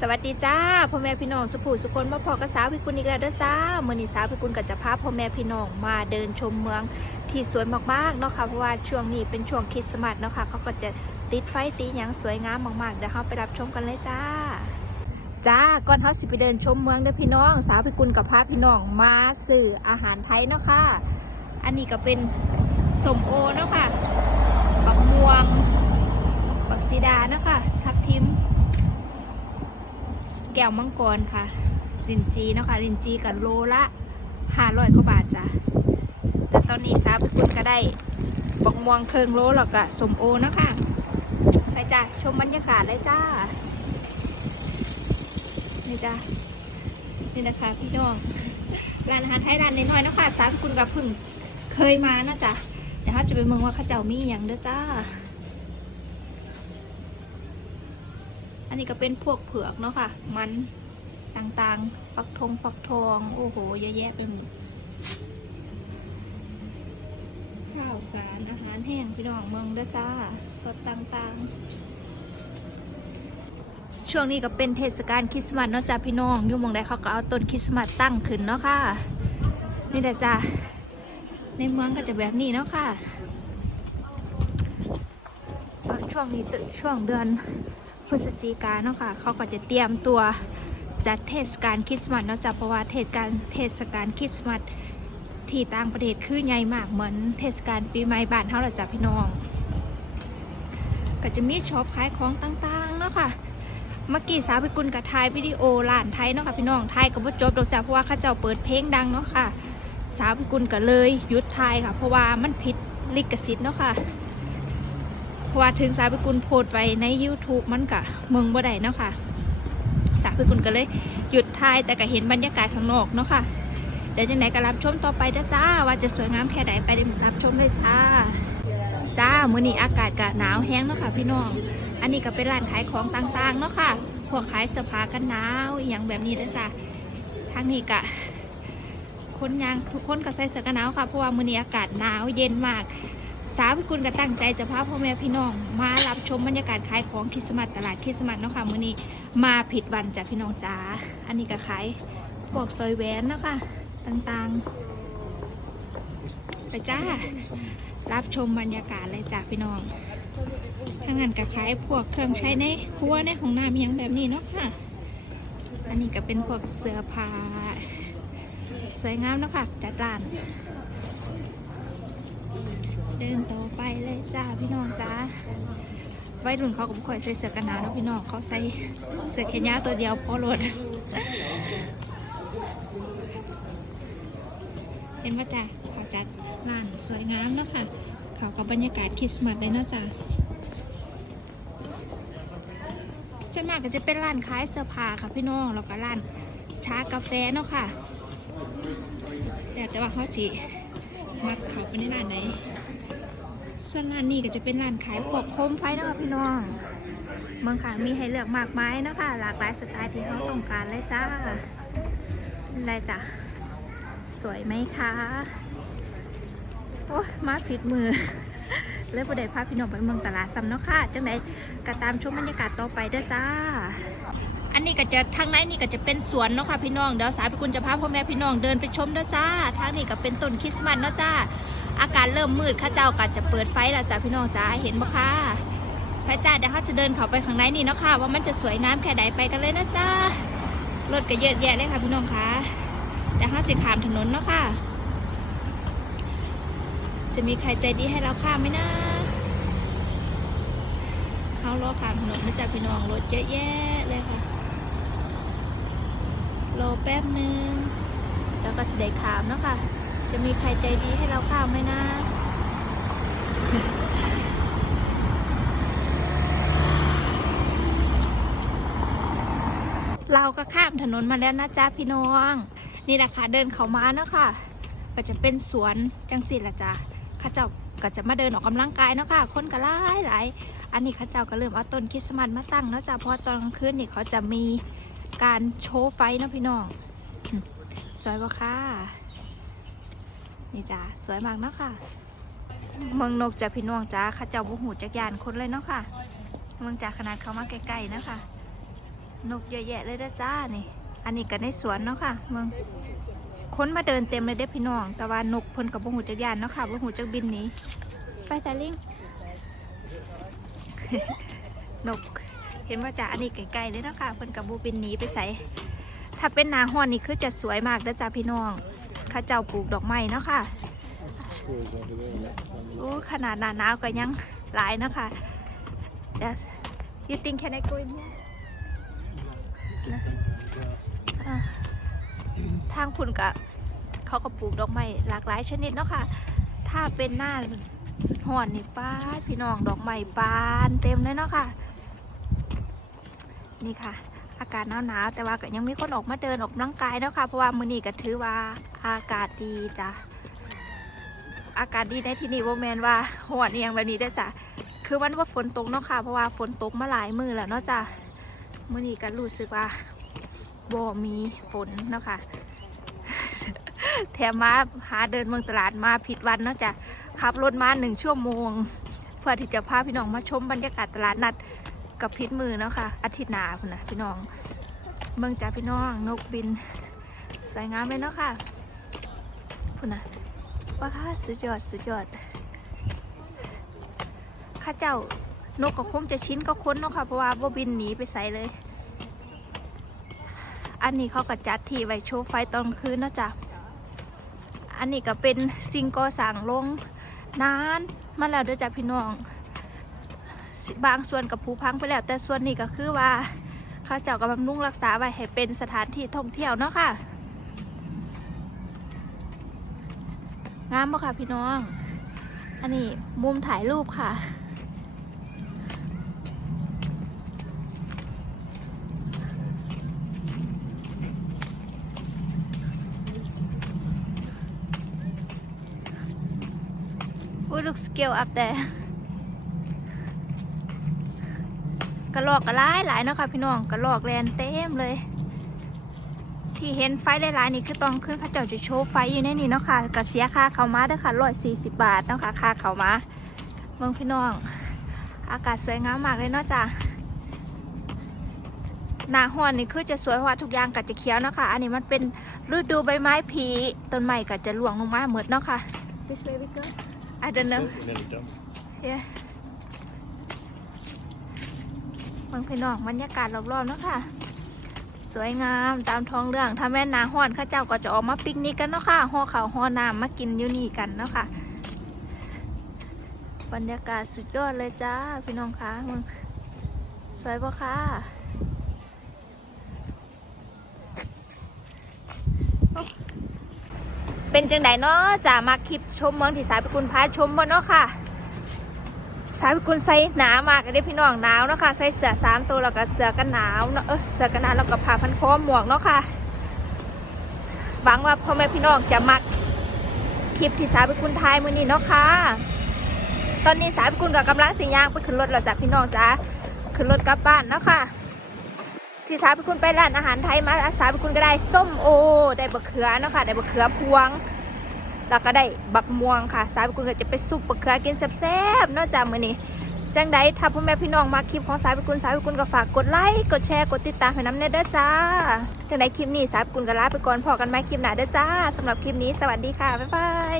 สวัสดีจ้าพ่อแม่พี่น้องสุภูสุคนมาพอกับสาวพิกุลอีกแล้วเด้อจ้ามื่อนี้สาวพิกุลก็จะพาพ่อแม่พี่น้องมาเดินชมเมืองที่สวยมากๆเนาะค่ะเพราะว่าช่วงนี้เป็นช่วงคริสต์มาสเนาะค่ะเขาก็จะติดไฟตีหยังสวยงามมากๆเดี๋ยวเราไปรับชมกันเลยจ้าจ้าก่อนเขาสิไปเดินชมเมืองเด้อพี่น้อง สาวพิกุลกับพาพี่น้องมาซื้ออาหารไทยเนาะค่ะอันนี้ก็เป็นสมโอเนาะค่ะบักม่วงบักซีดาเนาะค่ะ แก้วมังกรค่ะลินจีเนาะค่ะลินจีกับโลละห้าร้อยกว่าบาทจ้ะแต่ตอนนี้สาวพิคุณก็ได้บักม่วงเคิงโลแล้วก็สมโอนะคะไปจ้ะชมบรรยากาศเลยจ้า นี่จ้ะนี่นะคะพี่น้องร้านอาหารไทยร้านน้อยๆนะคะสาวพิคุณกับพึ่งเคยมานะจ๊ะเดี๋ยวเขาจะไปเมืองว่าเขาเจ้ามีอย่างเด้อจ้า อั นนี้ก็เป็นพวกเผือกเนาะค่ะ มันต่างๆ ฟักทองฟักทอง โอ้โห เยอะแยะไปหมดข้าวสารอาหารแห้งพี่น้องเมืองด้อจ้า สดต่างๆ ช่วงนี้ก็เป็นเทศกาลคริสต์มาสเนาะจ้าพี่น้องอยู่เมืองใดเขาก็เอาต้นคริสต์มาสตั้งขึ้นเนาะค่ะ นี่แหละจ้าในเมืองก็จะแบบนี้เนาะค่ะช่วงนี้ตึช่วงเดือน พฤศจิกาเนาะค่ะ เขาก็จะเตรียมตัวจัดเทศกาลคริสต์มาสเนาะจ้ะเพราะว่าเทศกาลเทศกาลคริสต์มาสที่ต่างประเทศคือใหญ่มากเหมือนเทศกาลปีใหม่บ้านเฮาละจ้ะพี่น้อง ก็จะมีช็อปขายของต่างๆเนาะค่ะเมื่อกี้สาวพิกุลกับทายวิดีโอร้านไทยเนาะค่ะพี่น้องไทยกับว่าจบดอกจ้ะเพราะว่าข้าเจ้าเปิดเพลงดังเนาะค่ะ สาวพิกุลก็เลยหยุดทายค่ะ เพราะว่ามันผิดลิขสิทธิ์เนาะค่ะ ราะว่าถึงสาวิกุลโพสไว้ใน YouTube มันกะเมืองบ่ได้เนาะค่ะ สาวิกุลก็เลยหยุดถ่ายแต่ก็เห็นบรรยากาศข้างนอกเนาะค่ะ เดี๋ยวจังไหนก็รับชมต่อไปจ้าจ้า ว่าจะสวยงามแค่ไหนไปรับชมเลยจ้า จ้ามื้อนี้อากาศก็หนาวแห้งเนาะค่ะ พี่น้อง อันนี้ก็เป็นร้านขายของต่างๆเนาะค่ะ พวกขายเสื้อผ้ากันหนาวอย่างแบบนี้นะจ้าทางนี้ก็คนยางทุกคนก็ใส่เสื้อกันหนาวค่ะ เพราะว่ามื้อนี้อากาศหนาวเย็นมาก สาวพิกุลก็ตั้งใจจะพาพ่อแม่พี่น้อง มารับชมบรรยากาศขายของคริสต์มาสตลาดคริสต์มาสเนาะค่ะมื้อนี้มาผิดวันจ้ะพี่น้องจ๋าอันนี้ก็ขายพวกซอยแหวนเนาะค่ะต่างๆไปจ้า รับชมบรรยากาศเลยจ้ะพี่น้องทางนั้นก็ขายพวกเครื่องใช้ในครัวในของน้ำยังแบบนี้เนาะค่ะ อันนี้ก็เป็นพวกเสื้อผ้าสวยงามเนาะค่ะจัดร้าน เดินต่อไปเลยจ้าพี่น้องจ้าวัยรุ่นเขาก็บ่ค่อยใส่เสื้อกันหนาวนะพี่น้องเขาใส่เสื้อแขนยาวตัวเดียวพอรถเห็นว่าจ้าเขาจัดร้านสวยงามเนาะค่ะเขากับบรรยากาศคริสต์มาสเลยเนาะจ้าส่วนมากก็จะเป็นร้านขายเสื้อผ้าค่ะพี่น้องแล้วก็ร้านชากาแฟเนาะค่ะแต่แต่ว่าเขาสิ มักเขาไปในร้านไหนส่วนร้านนี้ก็จะเป็นร้านขายพวกโคมไฟนะคะพี่น้องเมืองค่ะมีให้เลือกมากมายนะคะหลากหลายสไตล์ที่เขาต้องการเลยจ้าอะไรจ้ะสวยไหมคะโอ้มาผิดมือเลยประเดี๋ยวพาพี่น้องไปเมืองตลาดซ้ำเนาะค่ะจังไหนก็ตามชมบรรยากาศต่อไปเด้อจ้า อันนี้ก็จะทางไหนนี่ก็จะเป็นสวนเนาะค่ะพี่น้องเดี๋ยวสายพิกุลจะพาพ่อแม่พี่น้องเดินไปชมเด้อจ้า ทางนี้ก็เป็นต้นคริสต์มาสเนาะจ้า อากาศเริ่มมืดข้าเจ้าก็จะเปิดไฟแล้วจ้าพี่น้องจ้าเห็นบ่คะไปจ้าเดี๋ยวเขาจะเดินเข้าไปข้างในนี่เนาะค่ะ ว่ามันจะสวยงาแค่ไหนไปกันเลยนะจ้ารถก็เยอะแยะเลยค่ะพี่น้องคะเดี๋ยวเขาจะข้ามถนนเนาะค่ะ จะมีใครใจดีให้เราข้ามไหมนะเขารอข้ามถนนนะจ๊ะพี่น้องรถเยอะแยะเลยค่ะ รอแป๊บหนึ่งแล้วก็จะได้ข้ามเนาะค่ะ จะมีใครใจดีให้เราข้ามไหมนะเราก็ข้ามถนนมาแล้วนะจ๊ะพี่น้อง นี่แหละค่ะเดินเขามาเนาะค่ะ ก็จะเป็นสวนจังสิละจ้ะข้าเจ้าก็จะมาเดินออกกำลังกายเนาะค่ะ คนก็หลายหลายอันนี้ข้าเจ้าก็เริ่มเอาต้นคริสต์มาสมาตั้งเนาะจ้ะเพราะตอนกลางคืนนี่เขาจะมี การโชว์ไฟนะพี่น้อง สวยปะค่ะ นี่จ้ะสวยมากเนาะค่ะ เมืองนกจ้ะพี่น้องจ้าข้าเจ้าบุหูจักยานคนเลยเนาะค่ะ เมืองจากขนาดเขามาใกล้ๆนะค่ะนกเยอะแยะเลยเด้จ้านี่ อันนี้ก็ในสวนเนาะค่ะ เมืองคนมาเดินเต็มเลยเด้พี่น้อง แต่ว่านกเพิ่นกับบ่หูจักยานเนาะค่ะบ่หูจักบินหนี้ ไปตาลิงนก เห็นว่าจ้าอันนี้ไกลๆเลยเนาะค่ะเพิ่นกับบ่บินหนีไปใส่ถ้าเป็นนาฮ้อนนี่คือจะสวยมากเด้อจ้าพี่น้องข้าเจ้าปลูกดอกไม้เนาะค่ะอู้ขนาดหนาหนาวก็ยังหลายเนาะค่ะ Yes you think can I go in here นะอะทางพุ่นกะเขาก็ปลูกดอกไม้หลากหลายชนิดเนาะค่ะ ถ้าเป็นหน้าห่อนนี่ป้าพี่น้องดอกไม้บานเต็มเลยเนาะค่ะ นี่ค่ะ อากาศหนาวๆแต่ว่าก็ยังมีคนออกมาเดินออกกำลังกายเนาะค่ะเพราะว่ามื้อนี้ก็ถือว่าอากาศดีจ้ะอากาศดีในที่นี่โบแมนว่าหอนอหย่างแบบนี้ได้จ้ะคือวันว่าฝนตกเนาะค่ะเพราะว่าฝนตกมาหลายมือแล้วเนาะจ้ะมื่อนี้ก็รู้สึกว่าบ่มีฝนเนาะค่ะแถมมาหาเดินเมืองตลาดมาผิดวันเนาะจ้ะขับรถมาหนึ่งชั่วโมง เพื่อที่จะพาพี่น้องมาชมบรรยากาศตลาดนัด กับพิษมือเนาะค่ะอาทิตย์หนาพุ่นะพี่น้องเมืองจ้าพี่น้องนกบิน สวยงามเลยเนาะค่ะพุ่นะว้าสุดยอดสุดยอดข้าเจ้านกก็คงจะชิ้นก็ค้นเนาะค่ะเพราะว่าบ่บินหนีไปใส่เลย อันนี้เขาก็จัดที่ไว้โชว์ไฟตอนคืนเนาะจ้ะอันนี้ก็เป็นสิ่งก่อสร้างลงนานมาแล้วเด้อจ้ะพี่น้อง บางส่วนกับผูพังไปแล้ว แต่ส่วนนี้ก็คือว่าเข้าเจ้ากำลังนุ่งรักษาไว้ให้เป็นสถานที่ท่องเที่ยวเนาะค่ะงามปะค่ะพี่น้อง อันนี้มุมถ่ายรูปค่ะอุ้ย look scale up there กระลอกกระไล่หลายเนาะค่ะพี่น้องกระลอกแลนเต็มเลย ที่เห็นไฟหลายๆนี่คือตอนขึ้นพระเจ้าจะโชว์ไฟอยู่ในนี่เนาะค่ะก็เสียค่าเขามาเด้อค่ะร้อยสี่สิบบาทเนาะค่ะค่าเขามาเมืองพี่น้อง อากาศสวยงามมากเลยเนาะจ้ะหนาฮอนนี่คือจะสวยเพราะว่าทุกอย่างก็จะเขียวเนาะค่ะ อันนี้มันเป็นฤดูใบไม้ผลิต้นไม้ก็จะร่วงลงมาหมดเนาะค่ะ Which way we go? I don't know. Nearly done. Yeah. เมืองพี่น้องบรรยากาศรอบๆเนาะค่ะ สวยงามตามท้องเรื่อง ถ้าแม่นาฮ้อนข้าเจ้าก็จะออกมาปิกนิกกันเนาะค่ะห่อข้าวห่อน้ำมากินอยู่นี่กันเนาะค่ะ บรรยากาศสุดยอดเลยจ้าพี่น้องคะมึงสวยปะคะเป็นจังไดเนาะจะมาคลิปชมเมืองที่สายพิกุลพาชมบ่เนาะค่ะ สายพิกุลใส่หนามากเลยเด้อพี่น้องหนาวเนาะค่ะใส่เสื้อสามตัวแล้วก็เสื้อกันหนาวเนาะเออเสื้อกันหนาวแล้วก็ผ้าพันคอหมวกเนาะค่ะหวังว่าพ่อแม่พี่น้องจะมักคลิปที่สายพิกุลไทยมือนี้เนาะค่ะตอนนี้สายพิกุลกับกำลังสิย่างไปขึ้นรถแล้วจ้ะพี่น้องจ้าขึ้นรถกลับบ้านเนาะค่ะที่สายพิกุลไปร้านอาหารไทยมาสายพิกุลก็ได้ส้มโอ ได้บะเขือเนาะค่ะได้บะเขือพวง แล้วก็ได้บักม่วงค่ะ สายพิกุลก็จะไปซุปบะเขือกินแซ่บๆนอกจากมื้อนี้จังใดถ้าพ่อแม่พี่น้องมาคลิปของสายพิกุลสายพิกุลก็ฝากกดไลค์กดแชร์กดติดตามให้น้ำเนเด้อจ้า จังใดคลิปนี้สายพิกุลก็ลาไปก่อนพอกันไหมคลิปหน้าเด้อจ้าสำหรับคลิปนี้สวัสดีค่ะ บ๊ายบาย